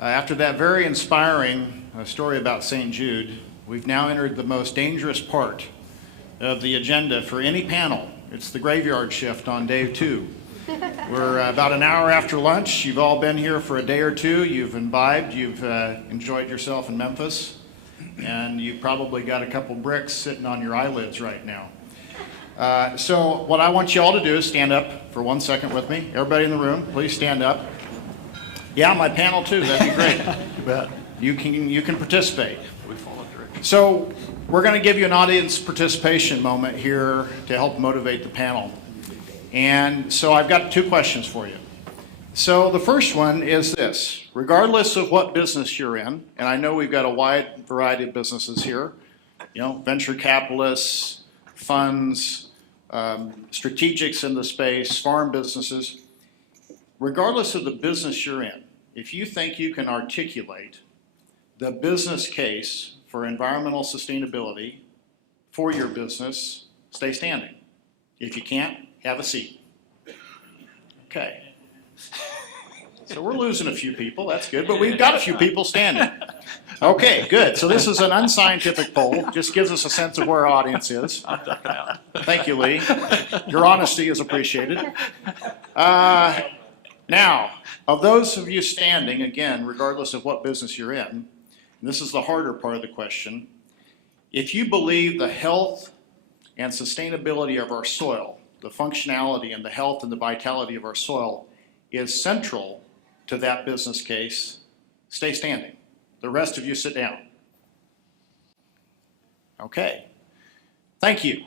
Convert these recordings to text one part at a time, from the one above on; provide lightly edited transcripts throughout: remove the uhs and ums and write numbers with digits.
After that very inspiring story about St. Jude, we've now entered the most dangerous part of the agenda for any panel. It's the graveyard shift on day 2. We're about an hour after lunch. You've all been here for a day or two. You've imbibed. You've enjoyed yourself in Memphis. And you've probably got a couple bricks sitting on your eyelids right now. So what I want you all to do is stand up for 1 second with me. Everybody in the room, please stand up. Yeah, my panel too. That'd be great. You bet. You can participate. So we're going to give you an audience participation moment here to help motivate the panel. And so I've got 2 questions for you. So the first one is this: regardless of what business you're in, and I know we've got a wide variety of businesses here, venture capitalists, funds, strategics in the space, farm businesses. Regardless of the business you're in, if you think you can articulate the business case for environmental sustainability for your business, stay standing. If you can't, have a seat. Okay. So we're losing a few people, that's good, but we've got a few people standing. Okay, good. So this is an unscientific poll, just gives us a sense of where our audience is. Thank you, Lee. Your honesty is appreciated. Now, of those of you standing, again, regardless of what business you're in, and this is the harder part of the question, if you believe the health and sustainability of our soil, the functionality and the health and the vitality of our soil is central to that business case, stay standing. The rest of you sit down. Okay. Thank you.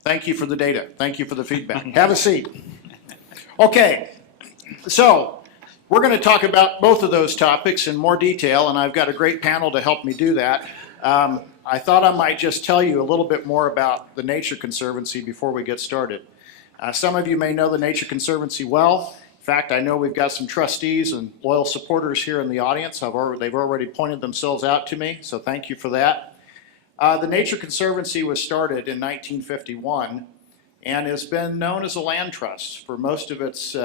Thank you for the data. Thank you for the feedback. Have a seat. Okay. So we're going to talk about both of those topics in more detail, and I've got a great panel to help me do that. I thought I might just tell you a little bit more about the Nature Conservancy before we get started. Some of you may know the Nature Conservancy well. In fact, I know we've got some trustees and loyal supporters here in the audience. They've already pointed themselves out to me, so thank you for that. The Nature Conservancy was started in 1951 and has been known as a land trust for most of its,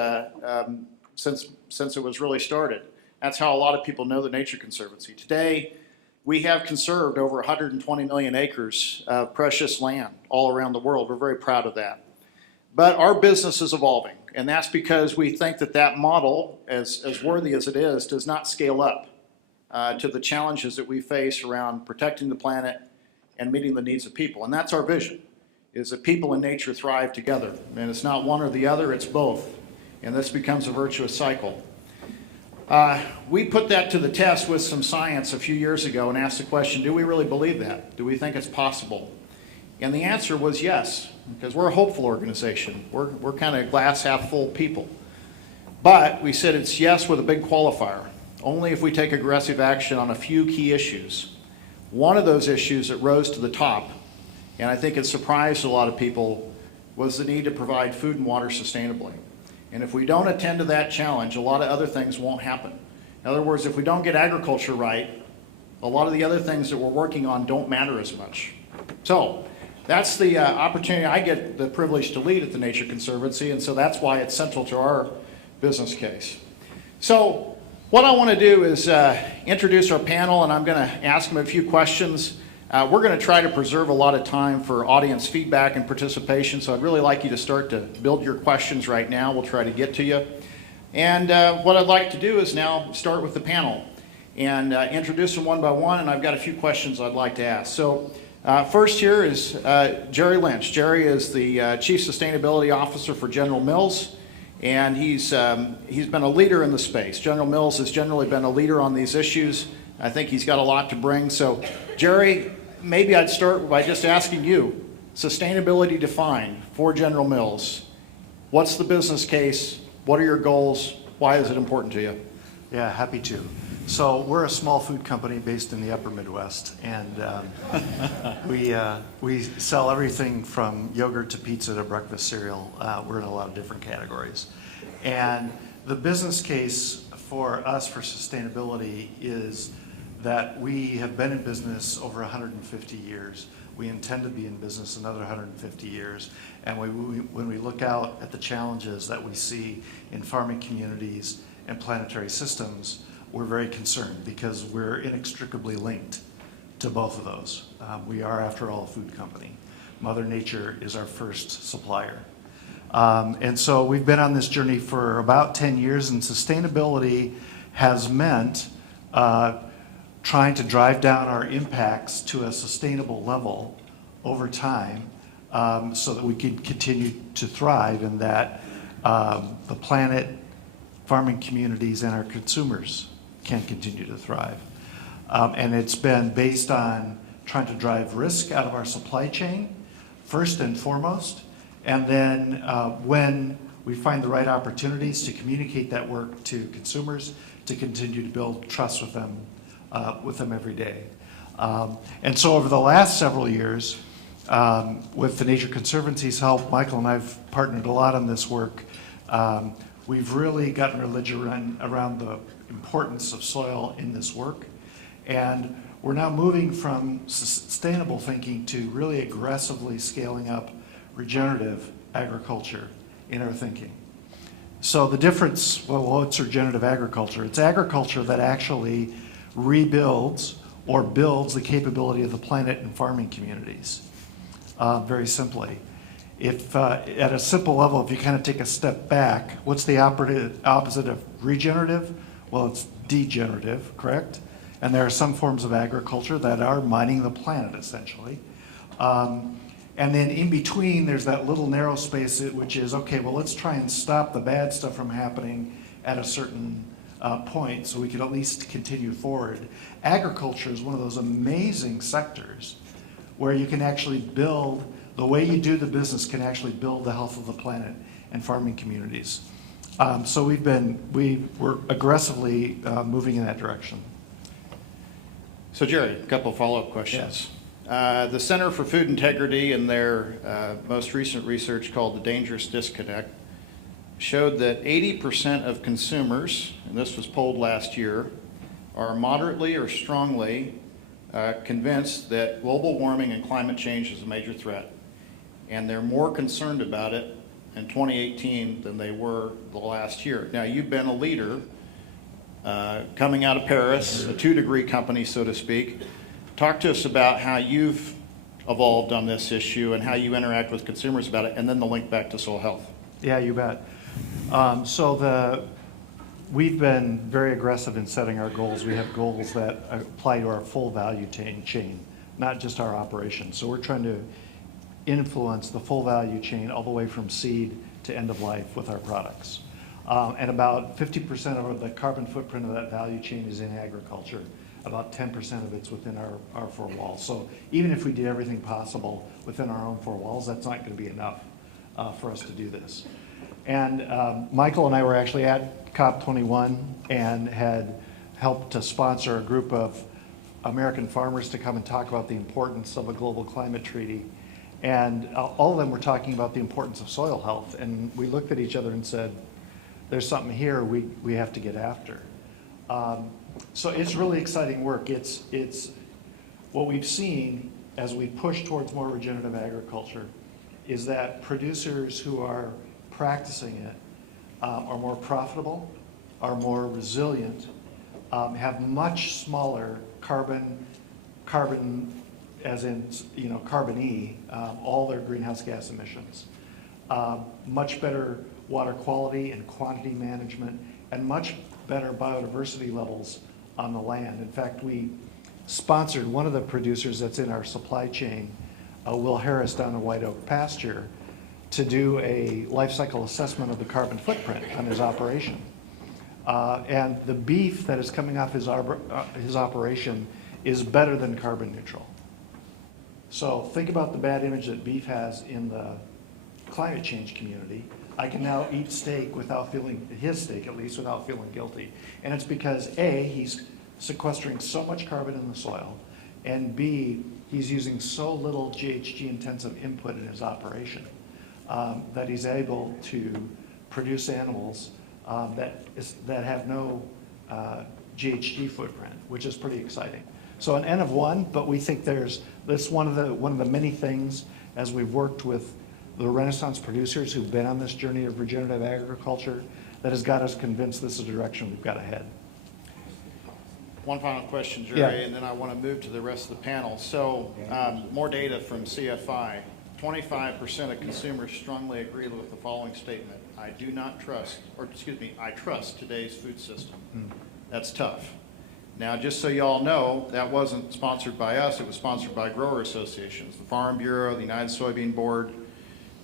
since it was really started. That's how a lot of people know the Nature Conservancy. Today, we have conserved over 120 million acres of precious land all around the world. We're very proud of that. But our business is evolving, and that's because we think that that model, as worthy as it is, does not scale up to the challenges that we face around protecting the planet and meeting the needs of people. And that's our vision, is that people and nature thrive together. And it's not one or the other, it's both. And this becomes a virtuous cycle. We put that to the test with some science a few years ago and asked the question, do we really believe that? Do we think it's possible? And the answer was yes, because we're a hopeful organization. We're kind of glass half full people. But we said it's yes with a big qualifier, only if we take aggressive action on a few key issues. One of those issues that rose to the top, and I think it surprised a lot of people, was the need to provide food and water sustainably. And if we don't attend to that challenge, a lot of other things won't happen. In other words, if we don't get agriculture right, a lot of the other things that we're working on don't matter as much. So that's the opportunity I get the privilege to lead at the Nature Conservancy, and so that's why it's central to our business case. So what I want to do is introduce our panel, and I'm going to ask them a few questions. We're going to try to preserve a lot of time for audience feedback and participation, so I'd really like you to start to build your questions right now. We'll try to get to you. And what I'd like to do is now start with the panel and introduce them one by one, and I've got a few questions I'd like to ask. So first here is Jerry Lynch. Jerry is the Chief Sustainability Officer for General Mills, and he's been a leader in the space. General Mills has generally been a leader on these issues. I think he's got a lot to bring. So Jerry, maybe I'd start by just asking you, sustainability defined for General Mills. What's the business case? What are your goals? Why is it important to you? Yeah, happy to. So we're a small food company based in the upper Midwest, and we sell everything from yogurt to pizza to breakfast cereal. We're in a lot of different categories. And the business case for us for sustainability is that we have been in business over 150 years. We intend to be in business another 150 years. And when we look out at the challenges that we see in farming communities and planetary systems, we're very concerned because we're inextricably linked to both of those. We are, after all, a food company. Mother Nature is our first supplier. And so we've been on this journey for about 10 years, and sustainability has meant trying to drive down our impacts to a sustainable level over time so that we can continue to thrive and that the planet, farming communities, and our consumers can continue to thrive. And it's been based on trying to drive risk out of our supply chain, first and foremost, and then when we find the right opportunities to communicate that work to consumers, to continue to build trust with them every day. And so over the last several years, with the Nature Conservancy's help, Michael and I've partnered a lot on this work. We've really gotten religion around the importance of soil in this work. And we're now moving from sustainable thinking to really aggressively scaling up regenerative agriculture in our thinking. So the difference, well, what's regenerative agriculture? It's agriculture that actually rebuilds or builds the capability of the planet and farming communities, very simply. If at a simple level, if you kind of take a step back, what's the opposite of regenerative? Well, it's degenerative, correct? And there are some forms of agriculture that are mining the planet, essentially. And then in between, there's that little narrow space, which is, okay, well, let's try and stop the bad stuff from happening at a certain point so we can at least continue forward. Agriculture is one of those amazing sectors where you can actually build, the way you do the business can actually build the health of the planet and farming communities. So we're aggressively moving in that direction. So Jerry, a couple of follow-up questions. The Center for Food Integrity in their most recent research called The Dangerous Disconnect showed that 80% of consumers, and this was polled last year, are moderately or strongly convinced that global warming and climate change is a major threat. And they're more concerned about it in 2018 than they were the last year. Now, you've been a leader coming out of Paris, a 2-degree company, so to speak. Talk to us about how you've evolved on this issue and how you interact with consumers about it, and then the link back to soil health. Yeah, you bet. We've been very aggressive in setting our goals. We have goals that apply to our full value chain, not just our operation. So we're trying to influence the full value chain all the way from seed to end of life with our products. And about 50% of the carbon footprint of that value chain is in agriculture. About 10% of it's within our 4 walls. So even if we did everything possible within our own 4 walls, that's not going to be enough for us to do this. And Michael and I were actually at COP21 and had helped to sponsor a group of American farmers to come and talk about the importance of a global climate treaty. And all of them were talking about the importance of soil health. And we looked at each other and said, there's something here we have to get after. So it's really exciting work. It's what we've seen as we push towards more regenerative agriculture is that producers who are practicing it are more profitable, are more resilient, have much smaller carbon as in carbon E, all their greenhouse gas emissions, much better water quality and quantity management, and much better biodiversity levels on the land. In fact, we sponsored one of the producers that's in our supply chain, Will Harris down in White Oak Pasture, to do a life cycle assessment of the carbon footprint on his operation. And the beef that is coming off his operation is better than carbon neutral. So think about the bad image that beef has in the climate change community. I can now eat steak without feeling, his steak at least, without feeling guilty. And it's because A, he's sequestering so much carbon in the soil, and B, he's using so little GHG intensive input in his operation that he's able to produce animals that have no GHG footprint, which is pretty exciting. So an N of 1, but we think there's this one of the many things as we've worked with the Renaissance producers who've been on this journey of regenerative agriculture that has got us convinced this is the direction we've got to head. One final question, Jerry, Yeah. and then I want to move to the rest of the panel. So, more data from CFI. 25% of consumers strongly agree with the following statement: I do not trust, or excuse me, I trust today's food system. That's tough. Now, just so you all know, that wasn't sponsored by us. It was sponsored by grower associations, the Farm Bureau, the United Soybean Board.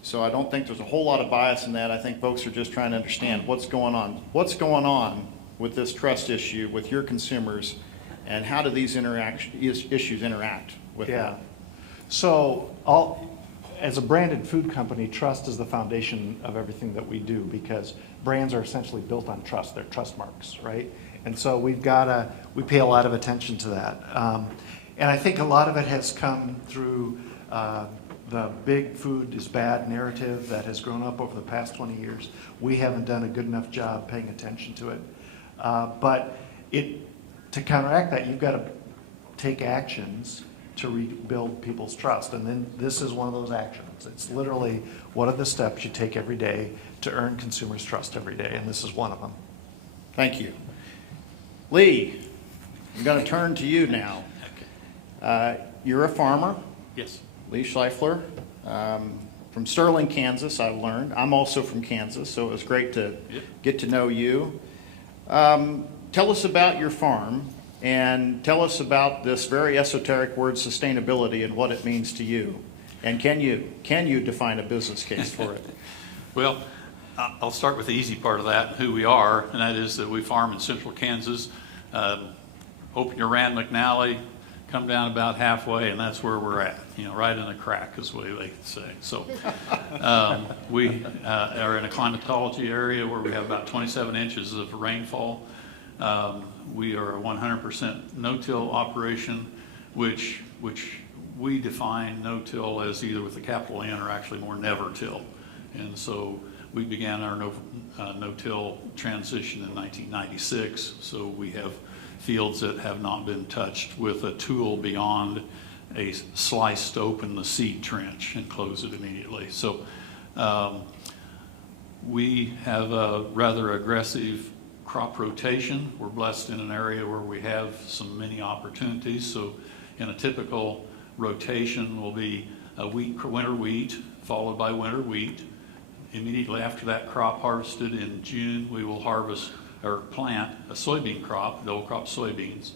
So I don't think there's a whole lot of bias in that. I think folks are just trying to understand what's going on. What's going on with this trust issue with your consumers, and how do these issues interact with Yeah. them? So as a branded food company, trust is the foundation of everything that we do, because brands are essentially built on trust. They're trust marks, right? And so we pay a lot of attention to that. And I think a lot of it has come through the big food is bad narrative that has grown up over the past 20 years. We haven't done a good enough job paying attention to it. But to counteract that, you've got to take actions to rebuild people's trust. And then this is one of those actions. It's literally, what are the steps you take every day to earn consumers' trust every day? And this is one of them. Thank you. Lee, I'm going to turn to you now. You're a farmer. Yes. Lee Scheufler, from Sterling, Kansas, I've learned. I'm also from Kansas, so it was great to get to know you. Tell us about your farm, and tell us about this very esoteric word sustainability and what it means to you. And can you define a business case for it? Well, I'll start with the easy part of that, who we are, and that is that we farm in central Kansas. Open your Rand McNally, come down about halfway, and that's where we're at, right in the crack is what they say. So we are in a climatology area where we have about 27 inches of rainfall. We are a 100% no-till operation, which we define no-till as either with a capital N or actually more never-till. And so we began our no-till transition in 1996, so we have fields that have not been touched with a tool beyond a slice to open the seed trench and close it immediately. So we have a rather aggressive crop rotation. We're blessed in an area where we have many opportunities. So in a typical rotation will be a winter wheat followed by winter wheat. Immediately after that crop harvested in June, we will harvest or plant a soybean crop, the old crop soybeans.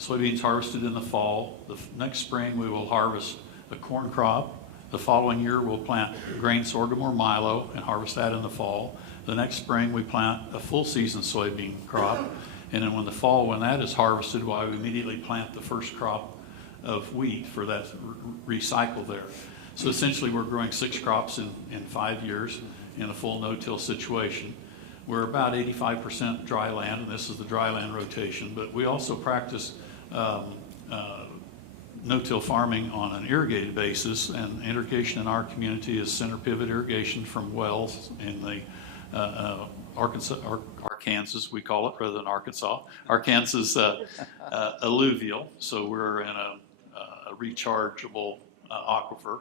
Soybeans harvested in the fall. The next spring we will harvest a corn crop. The following year we'll plant grain sorghum or milo and harvest that in the fall. The next spring we plant a full season soybean crop. And then when that is harvested, we immediately plant the first crop of wheat for that recycle there. So essentially we're growing 6 crops in 5 years in a full no-till situation. We're about 85% dry land, and this is the dry land rotation, but we also practice no-till farming on an irrigated basis, and irrigation in our community is center pivot irrigation from wells in the Arkansas, we call it, rather than Arkansas, alluvial. So we're in a rechargeable aquifer.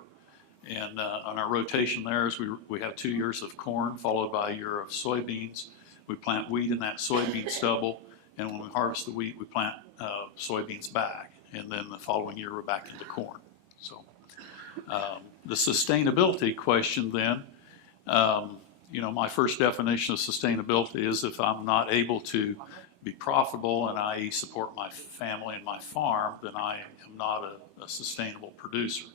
And on our rotation there is we have 2 years of corn followed by a year of soybeans. We plant wheat in that soybean stubble, and when we harvest the wheat, we plant soybeans back. And then the following year, we're back into corn. So the sustainability question then, my first definition of sustainability is if I'm not able to be profitable and i.e. support my family and my farm, then I am not a sustainable producer.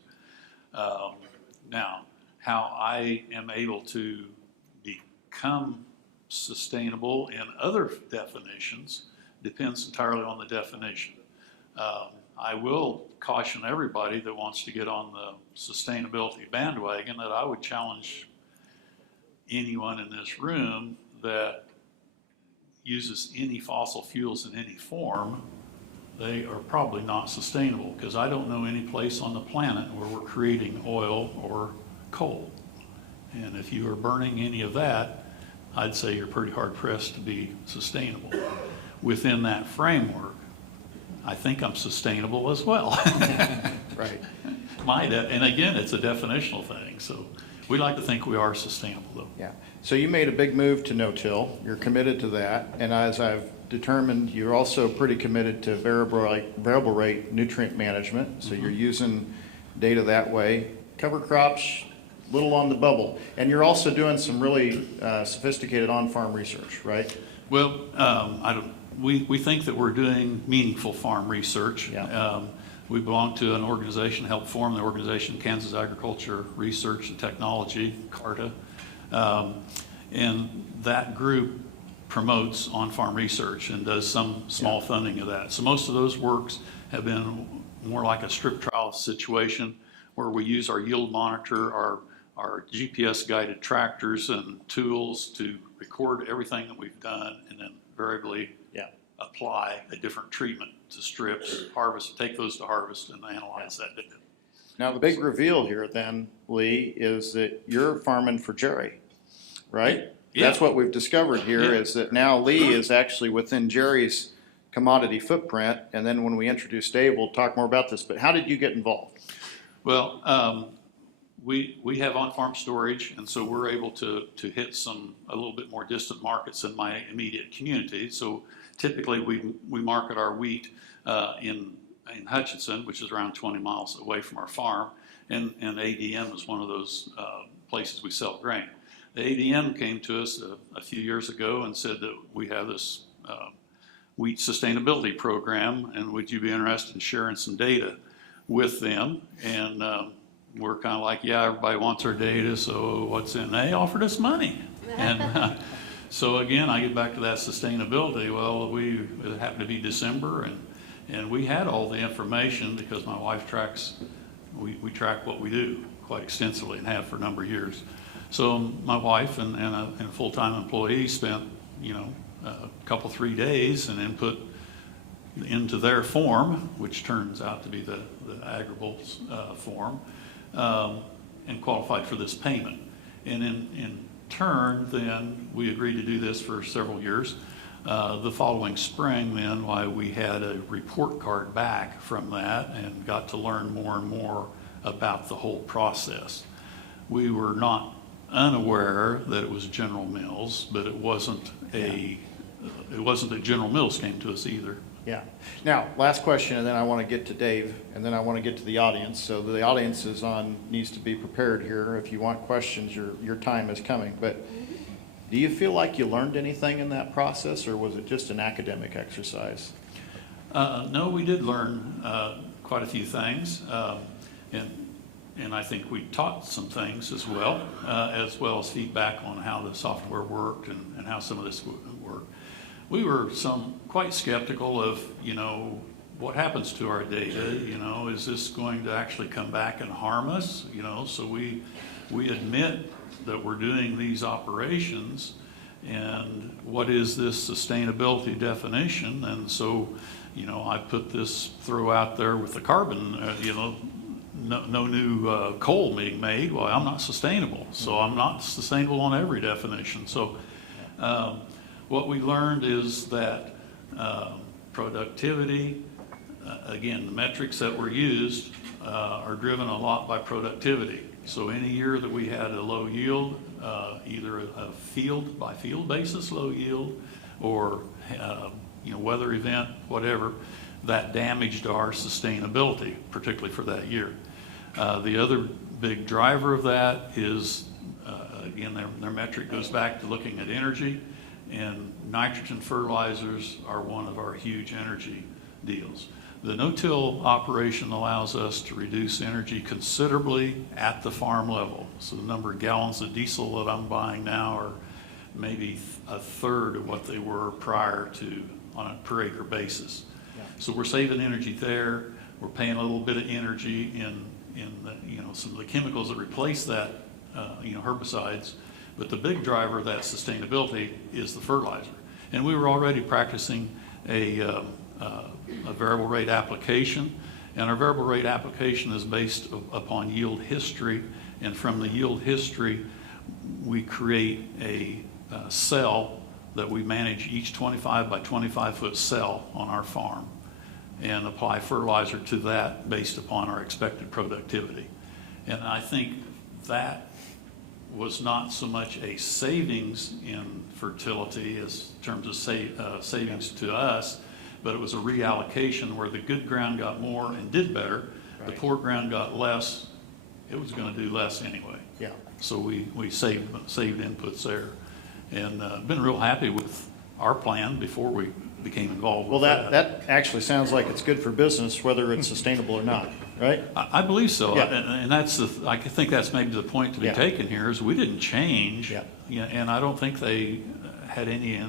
Now, how I am able to become sustainable in other definitions depends entirely on the definition. I will caution everybody that wants to get on the sustainability bandwagon that I would challenge anyone in this room that uses any fossil fuels in any form. They are probably not sustainable, because I don't know any place on the planet where we're creating oil or coal. And if you are burning any of that, I'd say you're pretty hard pressed to be sustainable. Within that framework, I think I'm sustainable as well. Right. And again, it's a definitional thing. So we like to think we are sustainable, though. Yeah. So you made a big move to no-till. You're committed to that. And as I've determined you're also pretty committed to variable rate nutrient management, so you're using data that way. Cover crops, little on the bubble, and you're also doing some really sophisticated on-farm research, right? Well, we think that we're doing meaningful farm research. Yeah. We belong to an organization, helped form the organization, Kansas Agriculture Research and Technology, CARTA. And that group promotes on-farm research and does some small funding of that. So most of those works have been more like a strip trial situation where we use our yield monitor, our GPS guided tractors and tools to record everything that we've done and then variably apply a different treatment to strips, harvest, take those to harvest and analyze that data. Now the big reveal here then, Lee, is that you're farming for Jerry, right? Yeah. That's what we've discovered here is that now Lee is actually within Jerry's commodity footprint. And then when we introduce Dave, we'll talk more about this, but how did you get involved? Well, we have on-farm storage, and so we're able to hit a little bit more distant markets in my immediate community. So typically we market our wheat in Hutchinson, which is around 20 miles away from our farm, and ADM is one of those places we sell grain. The ADM came to us a few years ago and said that we have this wheat sustainability program, and would you be interested in sharing some data with them? And we're kind of like, yeah, everybody wants our data, so what's in? They offered us money. And so again, I get back to that sustainability. Well, it happened to be December, and we had all the information because my wife we track what we do quite extensively and have for a number of years. So my wife and a full-time employee spent, a couple, 3 days and input into their form, which turns out to be the Agrible's form, and qualified for this payment. And in turn, then we agreed to do this for several years. The following spring, then, why we had a report card back from that and got to learn more and more about the whole process. We were not unaware that it was General Mills, but it wasn't that General Mills came to us either. Yeah. Now, last question, and then I want to get to Dave, and then I want to get to the audience. So the audience needs to be prepared here. If you want questions, your time is coming. But do you feel like you learned anything in that process, or was it just an academic exercise? No, we did learn quite a few things, and I think we taught some things as well as feedback on how the software worked and how some of this would work. We were quite skeptical of, what happens to our data? Is this going to actually come back and harm us? So we admit that we're doing these operations, and what is this sustainability definition? And so, I put this throw out there with the carbon, no new coal being made. Well, I'm not sustainable, so I'm not sustainable on every definition. So what we learned is that productivity, again, the metrics that were used are driven a lot by productivity. So any year that we had a low yield, either a field by field basis low yield or weather event, whatever, that damaged our sustainability, particularly for that year. The other big driver of that is, again, their metric goes back to looking at energy, and nitrogen fertilizers are one of our huge energy deals. The no-till operation allows us to reduce energy considerably at the farm level. So the number of gallons of diesel that I'm buying now are maybe a third of what they were prior to on a per acre basis. Yeah. So we're saving energy there. We're paying a little bit of energy in some of the chemicals that replace that, herbicides. But the big driver of that sustainability is the fertilizer. And we were already practicing a variable rate application, and our variable rate application is based upon yield history, and from the yield history we create a cell that we manage, each 25 by 25 foot cell on our farm, and apply fertilizer to that based upon our expected productivity. And I think that was not so much a savings in fertility as in terms of savings to us, but it was a reallocation where the good ground got more and did better. The Right. poor ground got less, it was going to do less anyway. Yeah. So we saved inputs there, and been real happy with our plan before we became involved Well, with that actually sounds like it's good for business, whether it's sustainable or not, right? I believe so, Yeah. and that's I think that's maybe the point to be Yeah. taken here is we didn't change, Yeah. and I don't think they had any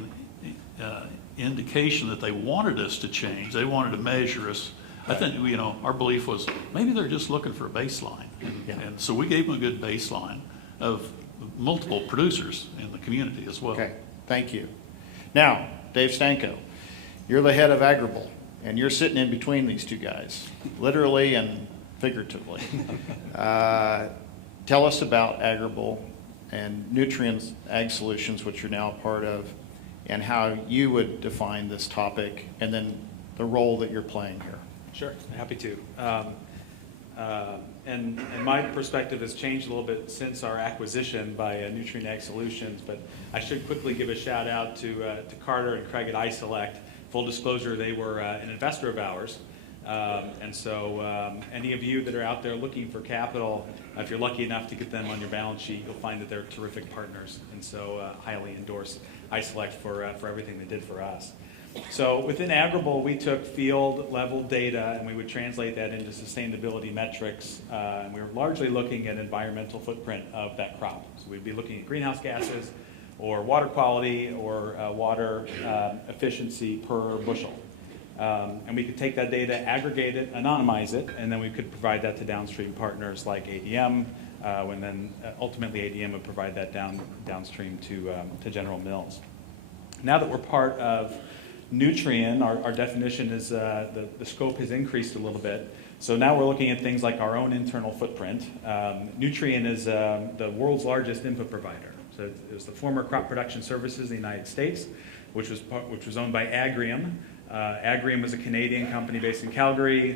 indication that they wanted us to change. They wanted to measure us. I think our belief was maybe they're just looking for a baseline, Yeah. and so we gave them a good baseline of multiple producers in the community as well. Okay, thank you. Now, Dave Stanko, you're the head of Agrible, and you're sitting in between these two guys, literally and figuratively. Tell us about Agrible and Nutrien Ag Solutions, which you're now a part of, and how you would define this topic, and then the role that you're playing here. Sure, happy to. And my perspective has changed a little bit since our acquisition by Nutrien Ag Solutions, but I should quickly give a shout out to Carter and Craig at iSelect. Full disclosure, they were an investor of ours. And so any of you that are out there looking for capital, if you're lucky enough to get them on your balance sheet, you'll find that they're terrific partners. And so highly endorse iSelect for everything they did for us. So within Agrible, we took field level data and we would translate that into sustainability metrics. And we were largely looking at environmental footprint of that crop. So we'd be looking at greenhouse gases or water quality or water efficiency per bushel. And we could take that data, aggregate it, anonymize it, and then we could provide that to downstream partners like ADM, and then ultimately ADM would provide that downstream to General Mills. Now that we're part of Nutrien, our definition is the scope has increased a little bit. So now we're looking at things like our own internal footprint. Nutrien is the world's largest input provider. So it was the former Crop Production Services in the United States, which was owned by Agrium. Agrium was a Canadian company based in Calgary.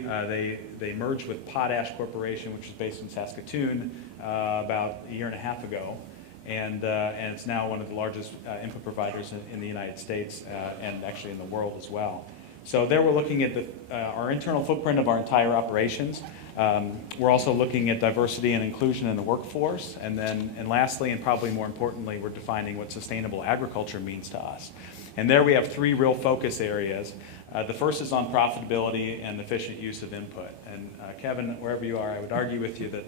They merged with Potash Corporation, which is based in Saskatoon, about a year and a half ago. And it's now one of the largest input providers in the United States and actually in the world as well. So there we're looking at our internal footprint of our entire operations. We're also looking at diversity and inclusion in the workforce. And lastly, and probably more importantly, we're defining what sustainable agriculture means to us. And there we have three real focus areas. The first is on profitability and efficient use of input. And Kevin, wherever you are, I would argue with you that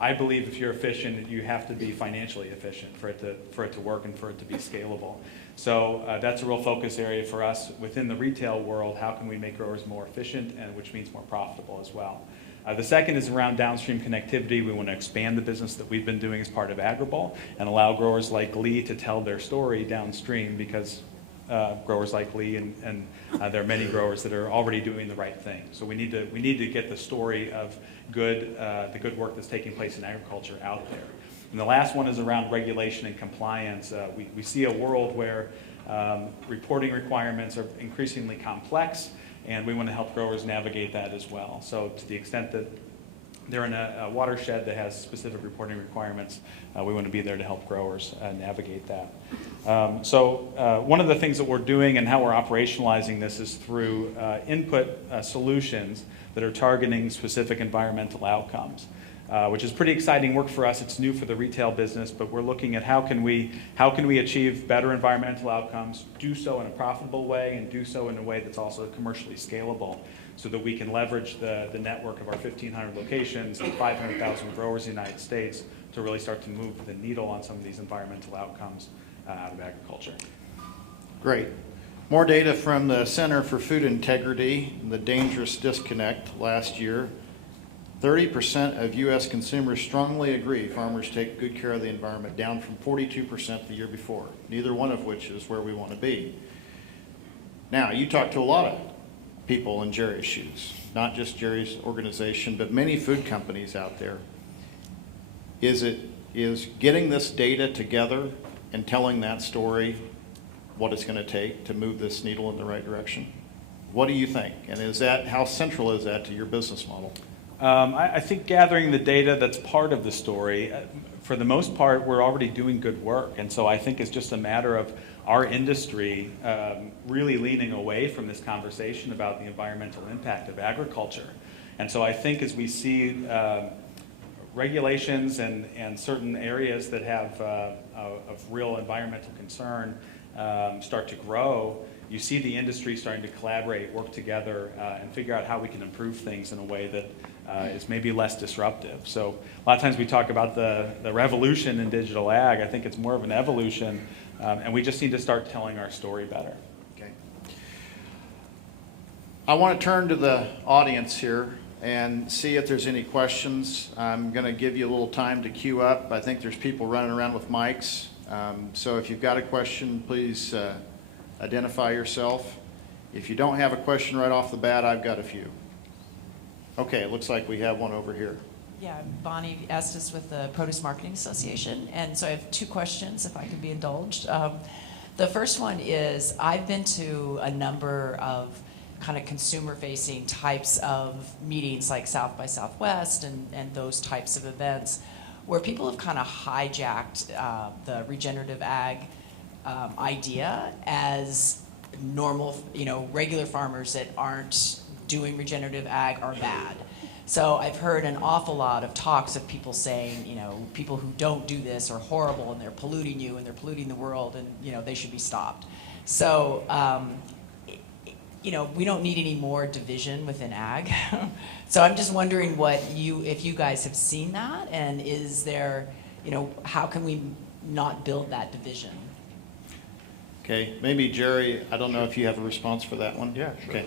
I believe if you're efficient, you have to be financially efficient for it to work and for it to be scalable. So that's a real focus area for us within the retail world. How can we make growers more efficient, and which means more profitable as well? The second is around downstream connectivity. We want to expand the business that we've been doing as part of Agrible and allow growers like Lee to tell their story downstream, because growers like Lee and there are many growers that are already doing the right thing. So we need to get the story of the good work that's taking place in agriculture out there. And the last one is around regulation and compliance. We see a world where reporting requirements are increasingly complex, and we want to help growers navigate that as well. So to the extent that they're in a watershed that has specific reporting requirements, we want to be there to help growers navigate that. So one of the things that we're doing and how we're operationalizing this is through input solutions that are targeting specific environmental outcomes, which is pretty exciting work for us. It's new for the retail business, but we're looking at how can we achieve better environmental outcomes, do so in a profitable way, and do so in a way that's also commercially scalable, so that we can leverage the network of our 1,500 locations and 500,000 growers in the United States to really start to move the needle on some of these environmental outcomes out of agriculture. Great. More data from the Center for Food Integrity, the dangerous disconnect last year. 30% of U.S. consumers strongly agree farmers take good care of the environment, down from 42% the year before, neither one of which is where we want to be. Now, you talk to a lot of people in Jerry's shoes, not just Jerry's organization, but many food companies out there. Is getting this data together and telling that story what it's going to take to move this needle in the right direction? What do you think? And how central is that to your business model? I think gathering the data that's part of the story. for the most part, we're already doing good work. And so I think it's just a matter of our industry really leaning away from this conversation about the environmental impact of agriculture. And so I think as we see regulations and certain areas that have of real environmental concern start to grow, you see the industry starting to collaborate, work together, and figure out how we can improve things in a way that is maybe less disruptive. So a lot of times we talk about the revolution in digital ag. I think it's more of an evolution, and we just need to start telling our story better. Okay. I want to turn to the audience here and see if there's any questions. I'm going to give you a little time to queue up. I think there's people running around with mics. So if you've got a question, please identify yourself. If you don't have a question right off the bat, I've got a few. Okay, it looks like we have one over here. Yeah, Bonnie Estes with the Produce Marketing Association, and so I have two questions, if I could be indulged. The first one is, I've been to a number of kind of consumer-facing types of meetings like South by Southwest and those types of events where people have kind of hijacked the regenerative ag idea as normal, regular farmers that aren't doing regenerative ag are bad. So I've heard an awful lot of talks of people saying, people who don't do this are horrible and they're polluting you and they're polluting the world and, they should be stopped. So, we don't need any more division within ag. So I'm just wondering if you guys have seen that, and is there, how can we not build that division? Okay, maybe Jerry, I don't know if you have a response for that one. Yeah, sure. Okay.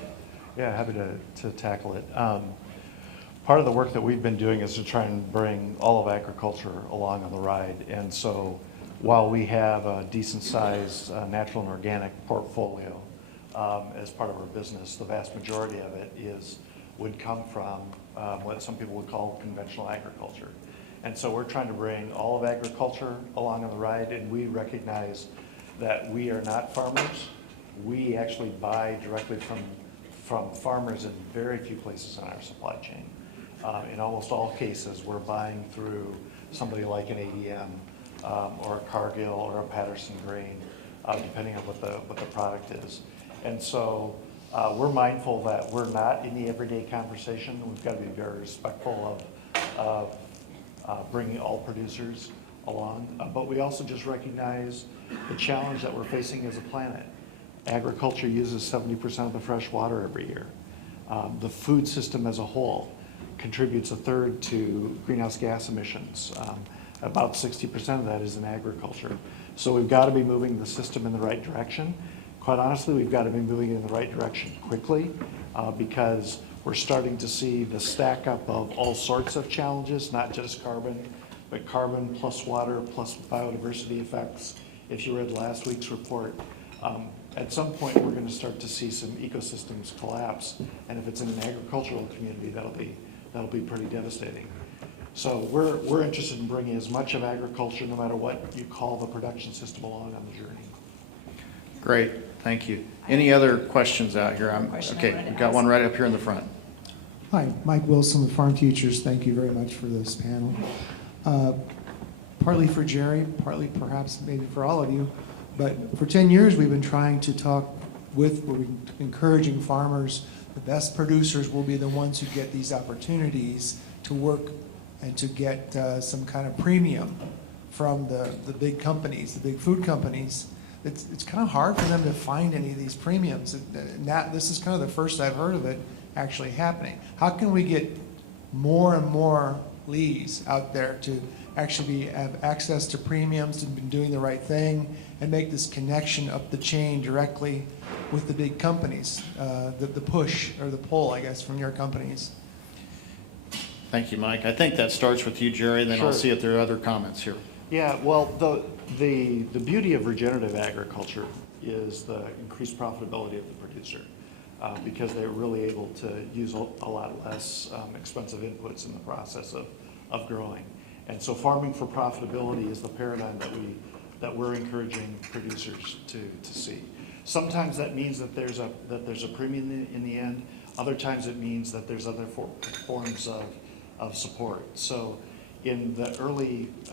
Yeah, happy to tackle it. Part of the work that we've been doing is to try and bring all of agriculture along on the ride. And so while we have a decent sized natural and organic portfolio as part of our business, the vast majority of it would come from what some people would call conventional agriculture. And so we're trying to bring all of agriculture along on the ride, and we recognize that we are not farmers. We actually buy directly from farmers in very few places in our supply chain. In almost all cases, we're buying through somebody like an ADM or a Cargill or a Patterson Grain, depending on what the product is. And so we're mindful that we're not in the everyday conversation. We've got to be very respectful of bringing all producers along. But we also just recognize the challenge that we're facing as a planet. Agriculture uses 70% of the fresh water every year. The food system as a whole contributes a third to greenhouse gas emissions. About 60% of that is in agriculture. So we've got to be moving the system in the right direction. Quite honestly, we've got to be moving in the right direction quickly because we're starting to see the stack up of all sorts of challenges, not just carbon, but carbon plus water plus biodiversity effects. If you read last week's report, at some point we're going to start to see some ecosystems collapse, and if it's in an agricultural community, that'll be pretty devastating. So we're interested in bringing as much of agriculture, no matter what you call the production system, along on the journey. Great, thank you. Any other questions out here? Okay, we've got one right up here in the front. Hi, Mike Wilson with Farm Futures. Thank you very much for this panel. Partly for Jerry, partly perhaps maybe for all of you, but for 10 years we've been trying to talk we're encouraging farmers. The best producers will be the ones who get these opportunities to work and to get some kind of premium from the big companies, the big food companies. It's kind of hard for them to find any of these premiums. This is kind of the first I've heard of it actually happening. How can we get more and more leads out there to actually have access to premiums and been doing the right thing and make this connection up the chain directly with the big companies, the push or the pull, I guess, from your companies? Thank you, Mike. I think that starts with you, Jerry, then I'll Sure. see if there are other comments here. Yeah, well, the beauty of regenerative agriculture is the increased profitability of the producer because they're really able to use a lot less expensive inputs in the process of growing. And so farming for profitability is the paradigm that we're encouraging producers to see. Sometimes that means that there's a premium in the end. Other times it means that there's other forms of support. So in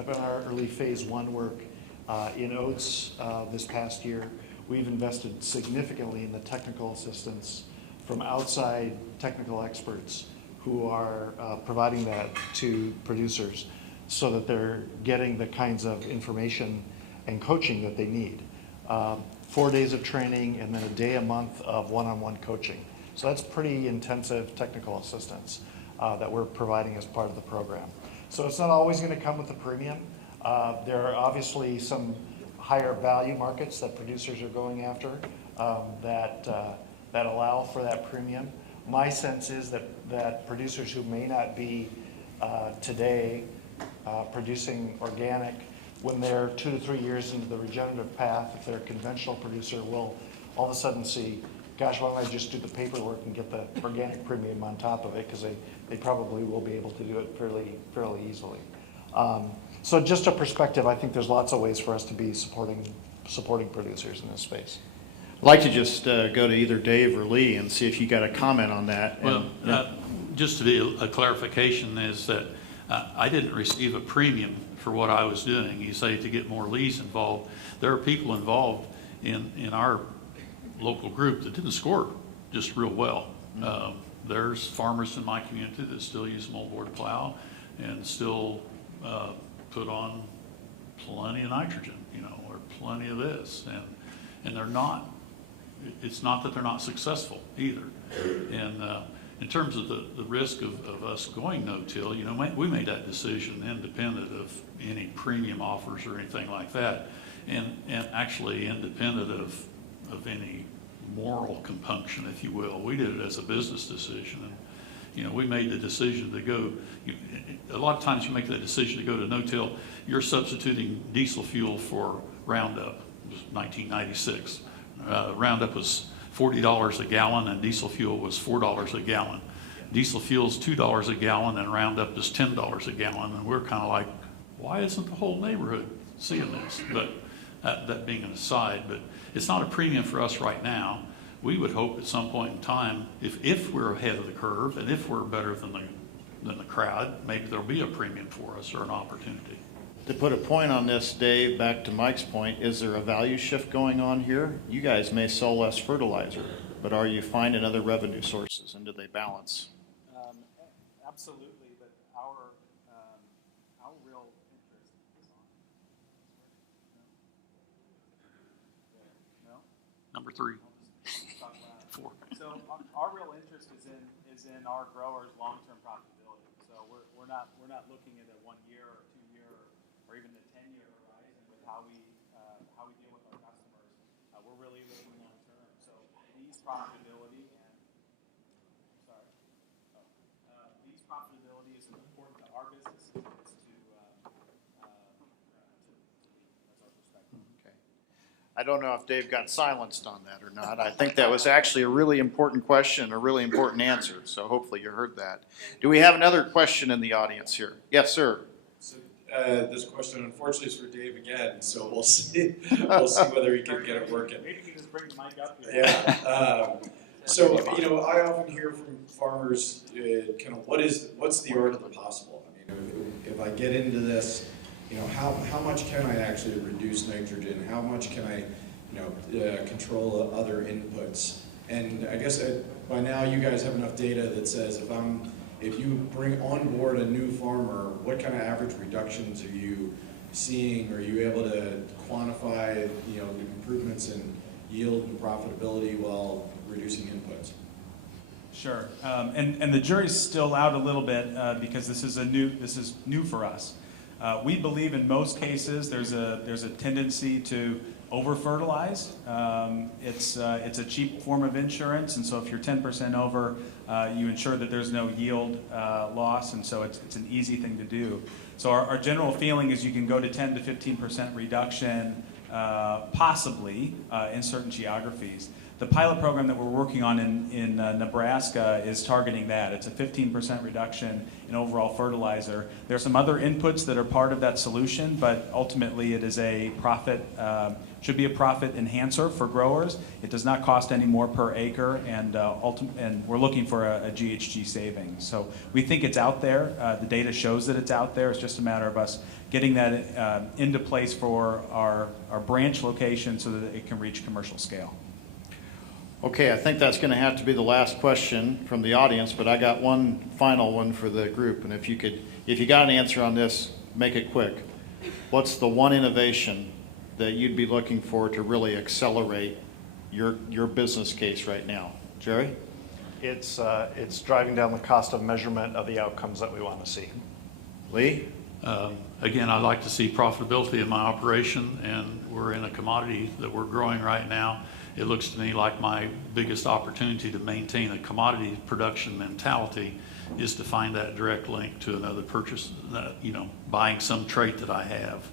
our early phase 1 work in oats this past year, we've invested significantly in the technical assistance from outside technical experts who are providing that to producers so that they're getting the kinds of information and coaching that they need. 4 days of training and then a day a month of one-on-one coaching. So that's pretty intensive technical assistance that we're providing as part of the program. So it's not always going to come with a premium. There are obviously some higher value markets that producers are going after that allow for that premium. My sense is that producers who may not be today producing organic, when they're 2 to 3 years into the regenerative path, if they're a conventional producer, will all of a sudden see, gosh, why don't I just do the paperwork and get the organic premium on top of it, because they probably will be able to do it fairly easily. So just a perspective, I think there's lots of ways for us to be supporting producers in this space. I'd like to just go to either Dave or Lee and see if you got a comment on that. Well, just to be a clarification is that I didn't receive a premium for what I was doing. You say to get more leads involved. There are people involved in our local group that didn't score just real well. There's farmers in my community that still use moldboard plow and still put on plenty of nitrogen, or plenty of this, and they're not. It's not that they're not successful either. And in terms of the risk of us going no-till, we made that decision independent of any premium offers or anything like that, and actually independent of any moral compunction, if you will. We did it as a business decision, and we made the decision to go. A lot of times you make that decision to go to no-till, you're substituting diesel fuel for Roundup. It was 1996. Roundup was $40 a gallon and diesel fuel was $4 a gallon. Diesel fuel is $2 a gallon and Roundup is $10 a gallon, and we're kind of like, why isn't the whole neighborhood seeing this? But that being an aside, but it's not a premium for us right now. We would hope at some point in time, if we're ahead of the curve and if we're better than the crowd, maybe there'll be a premium for us or an opportunity. To put a point on this, Dave, back to Mike's point, is there a value shift going on here? You guys may sell less fertilizer, but are you finding other revenue sources, and do they balance? Absolutely, but our real interest is on. No? Number 3. Talk loud. 4. So our real interest is in our growers' long-term profitability. So we're not looking at a 1 year or 2 year or even a 10-year horizon with how we deal with our customers. We're really looking long-term. So these profitability is important to our business. It's that's our perspective. Okay. I don't know if Dave got silenced on that or not. I think that was actually a really important question, a really important answer, so hopefully you heard that. Do we have another question in the audience here? Yes, sir. So this question, unfortunately, is for Dave again, so we'll see whether he can get it working. Maybe you can just bring the mic up here. Yeah. So, I often hear from farmers kind of what's the art of the possible? I mean, if I get into this, how much can I actually reduce nitrogen? How much can I, control other inputs? And I guess by now you guys have enough data that says if you bring on board a new farmer, what kind of average reductions are you seeing? Are you able to quantify, the improvements in yield and profitability while reducing inputs? Sure, and the jury's still out a little bit because this is new for us. We believe in most cases there's a tendency to over-fertilize. It's a cheap form of insurance, and so if you're 10% over, you ensure that there's no yield loss, and so it's an easy thing to do. So our general feeling is you can go to 10 to 15% reduction possibly in certain geographies. The pilot program that we're working on in Nebraska is targeting that. It's a 15% reduction in overall fertilizer. There are some other inputs that are part of that solution, but ultimately it is a profit, should be a profit enhancer for growers. It does not cost any more per acre, and we're looking for a GHG saving. So we think it's out there. The data shows that it's out there. It's just a matter of us getting that into place for our branch location so that it can reach commercial scale. Okay, I think that's going to have to be the last question from the audience, but I got one final one for the group, and if you got an answer on this, make it quick. What's the one innovation that you'd be looking for to really accelerate your business case right now? Jerry? It's driving down the cost of measurement of the outcomes that we want to see. Lee? Again, I'd like to see profitability in my operation, and we're in a commodity that we're growing right now. It looks to me like my biggest opportunity to maintain a commodity production mentality is to find that direct link to another purchase, buying some trait that I have.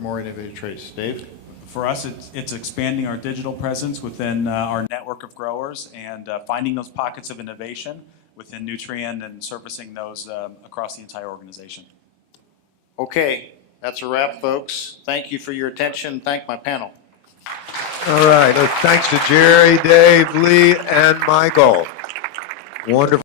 More innovative traits. Dave? For us, it's expanding our digital presence within our network of growers and finding those pockets of innovation within Nutrien and surfacing those across the entire organization. Okay, that's a wrap, folks. Thank you for your attention. Thank my panel. All right. Thanks to Jerry, Dave, Lee, and Michael. Wonderful.